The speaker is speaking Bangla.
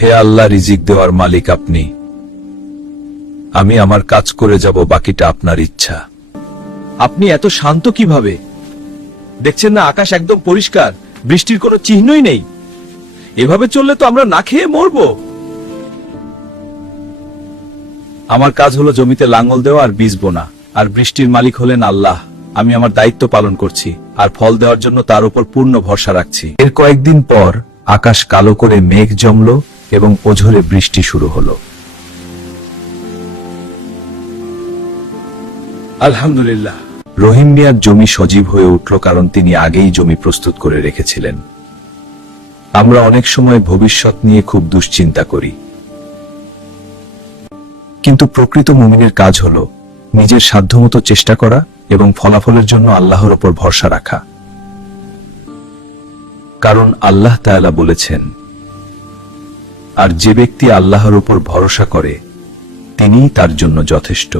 হে আল্লাহ, রিজিক দেওয়ার মালিক আপনি। আমি আমার কাজ করে যাব, বাকিটা আপনার ইচ্ছা। আপনি এত শান্ত কিভাবে? দেখছেন না আকাশ একদম পরিষ্কার, বৃষ্টির কোনো চিহ্নই নেই। এভাবে চললে তো আমরা না খেয়ে মরবো। আমার কাজ হলো জমিতে লাঙ্গল দেওয়া আর বীজ বোনা, আর বৃষ্টির মালিক হলেন আল্লাহ। আমি আমার দায়িত্ব পালন করছি, আর ফল দেওয়ার জন্য তার উপর পূর্ণ ভরসা রাখছি। এর কয়েকদিন পর আকাশ কালো করে মেঘ জমল এবং ওঝরে বৃষ্টি শুরু হলো। আলহামদুলিল্লাহ। রহিম মিয়ার জমি সজীব হয়ে উঠল, কারণ তিনি আগেই জমি প্রস্তুত করে রেখেছিলেন। আমরা অনেক সময় ভবিষ্যৎ নিয়ে খুব দুশ্চিন্তা করি, কিন্তু প্রকৃত মুমিনের কাজ হলো নিজের সাধ্যমতো চেষ্টা করা এবং ফলাফলের জন্য আল্লাহর উপর ভরসা রাখা। কারণ আল্লাহ তাআলা বলেছেন, আর যে ব্যক্তি আল্লাহর উপর ভরসা করে তিনিই তার জন্য যথেষ্ট।